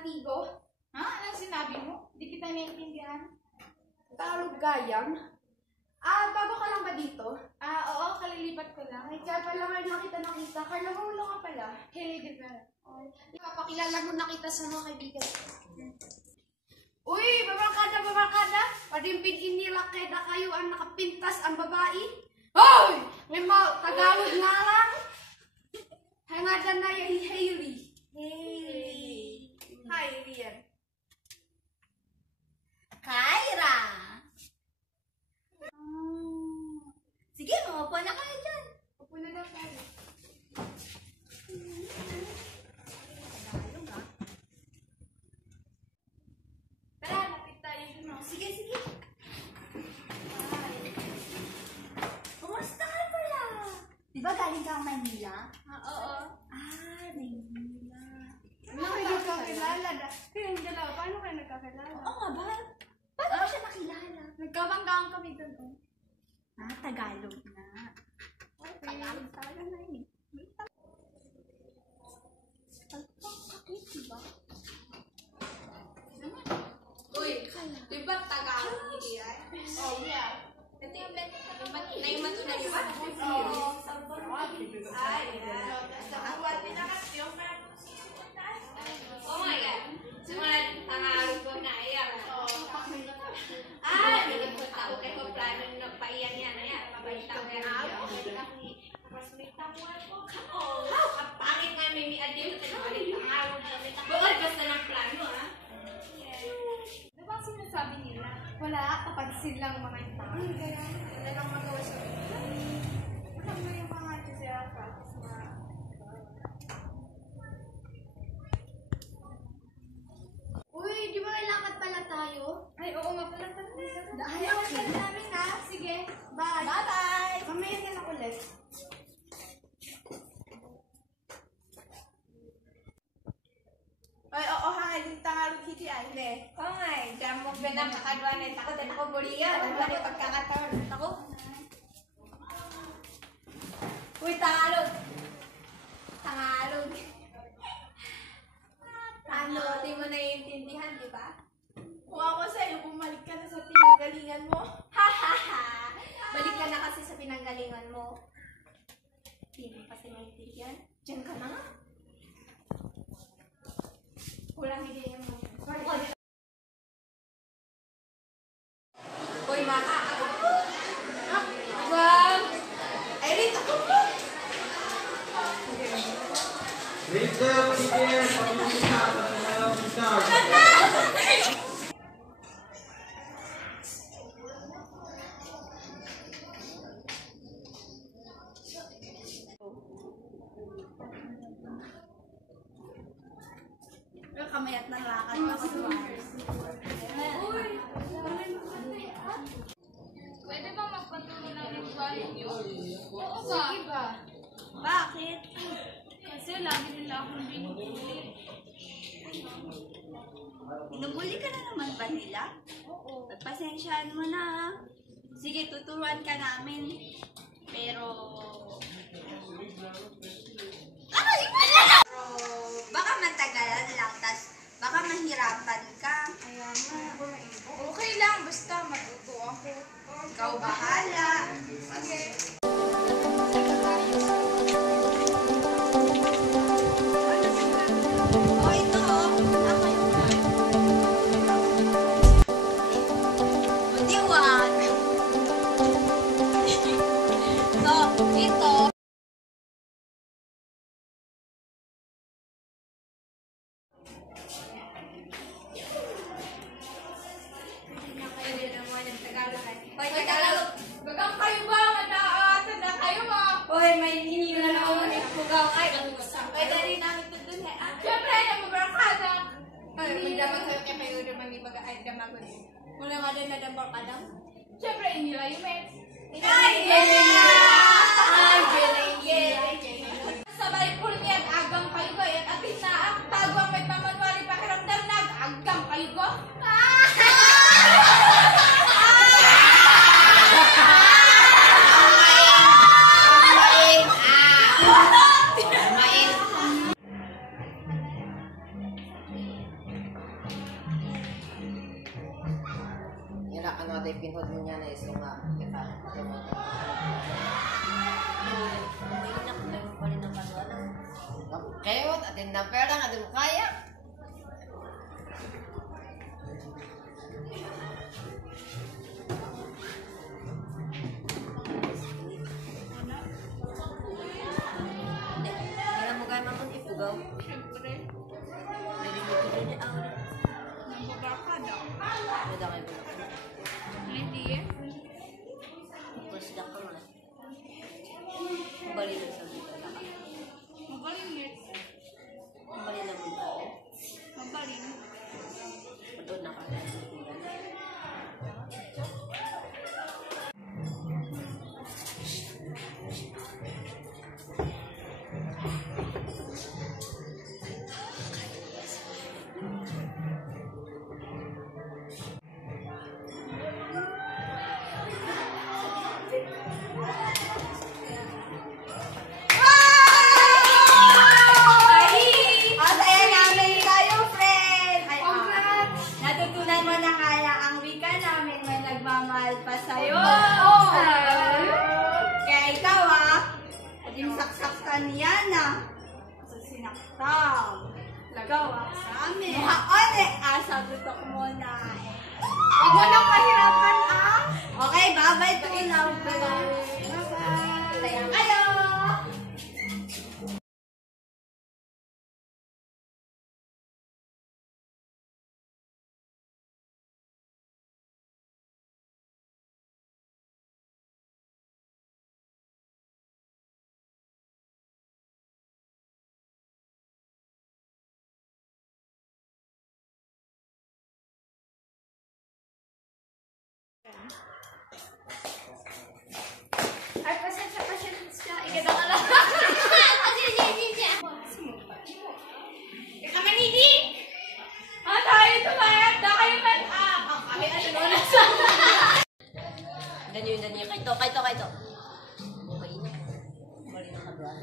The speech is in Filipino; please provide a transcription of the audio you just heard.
Latigo. Ha? Anong sinabi mo? Di kita naiintindihan. Tagalog gayang. Bago ka lang ba dito? Oo, kalilipat ko lang. Ay, kaya pala nga nakita. Kala mo nga pala. Hey, di ba? Papakilala mo na kita sa mga kaibigan. Uy, babarkada! Padimpin inila keda kayo ang nakapintas ang babae. Hoy! May mga Tagalog nga lang. Hangadan na yung Hailey. Hi, Rian. Kyra! Sige, maupo na kayo dyan. Upo na lang tayo. Tagalog ah. Tara, lapit tayo dun. Sige. Kumusta ka pala? Diba galing ka Manila? Oo. Manila. Ano kayo nagkakilala? Kayong dalawa, paano kayo nagkakilala? Oo nga ba? Paano mo siya nakilala? Nagkabanggaan kami dun. Tagalog na. Tagalog tayo na yun. Pagpapakit, diba? Uy, di ba Tagalog hindi ay? Oh, yeah. Naiman to na yun ba? Oo. Ay, nakuha din na kasi yung oh my God. Sumunod, Tagalog ko na iyan. Ay, nagpunta ko kay plano na paiyan yan. Ayan, mabalita ko yan. Tapos may tamuan ko. Kapangit nga may miadil. Bukod basta ng plano, ha? Ano bang sinasabi nila? Wala, kapansin lang mga tao. Wala lang magawa sa Alam mo yung mga tsisera Uy, di ba may lakad pala tayo? Ay, oo nga pala. Ayaw ka namin ha. Sige, bye. Bye-bye! Mamaya na lang ulit. Ay, oo ha. Yung Tagalog hindi ay. Hindi. Oo nga eh. Diyan mo ganang kakadwan eh. Takot din ako buliya. Takot din pagkakataon. Ako? Uy, Tagalog! Tagalog! Ano, di mo naiintindihan, di ba? Kung ako sa'yo, bumalik ka na sa pinanggalingan mo. Ha! Balik ka na kasi sa pinanggalingan mo. Di mo kasi naiintindihan. Diyan ka na nga. Kulang ideya mo. Uy, maka! Wow! Ay, rito ko po! Rito, sige, pag-ibig kamayat ng lakad na kasuwares. Pwede ba magpatuloy ng lingwahe niyo? Oo ba? Sige ba? Bakit? Kasi lagi nila akong binubuli. Inubuli ka na naman ba nila? Oo. Pagpasensyaan mo na. Sige, tuturuan ka namin. Pero... Pero baka matagalan lang, tas baka mahirapan ka. Kaya nga. Okay lang, basta matuto ako. Ikaw bahala. Sige. Oh, ito oh. Ako yung Diwan. So, ito. Pwede naman ng Tagalog. Hoy, Tagalog. Bagang kayo ba? Tanda kayo ba? Hoy, may hinihingi na ako ng pugaw. Ay, pwede rin namin ito dun eh. Siyempre, namabarkada. Ay, may damang sa'yo kaya kayo rin may baga ay damang ko. Wala nga din na damang kadang. Siyempre, inila yung met. Ay, Sabay po niyan, agang kayo ba? At atin na ang tagwang may pamanwari pakiramdam na agang kayo ba? ano ate pinhod mo niya na iso nga kita. Kayo, atin na pera nga din mo kaya. Kaya mo kaya mamang ipugaw. Siyempre. Hindi mo tuloy niya ang Nababakada. madamay ko na. Hindi eh. Tapos dak ka muna. Bali lang sa dito. Mabalingit. Bali lang muna. Mabaling. Patod na ka. Masaya namin tayo, friend! Ay, Congrats! natutunan mo na kaya ang wika namin, may nagmamahal pa sa'yo. Kaya ikaw, naging saksakan niya na. Sa sinaktam. Lagaw sa amin. Muhaon sagutok mo na. Huwag mo nang pahirapan, Okay, bye-bye to love. Bye-bye. Saya kayo! Ay, pasensya siya. Igada ka lang. Ikaw manidi! Tayo tumayat na kayo man up! Kahit ano na sa... Danyo. Kaito. Mainit. Bali na ka doon.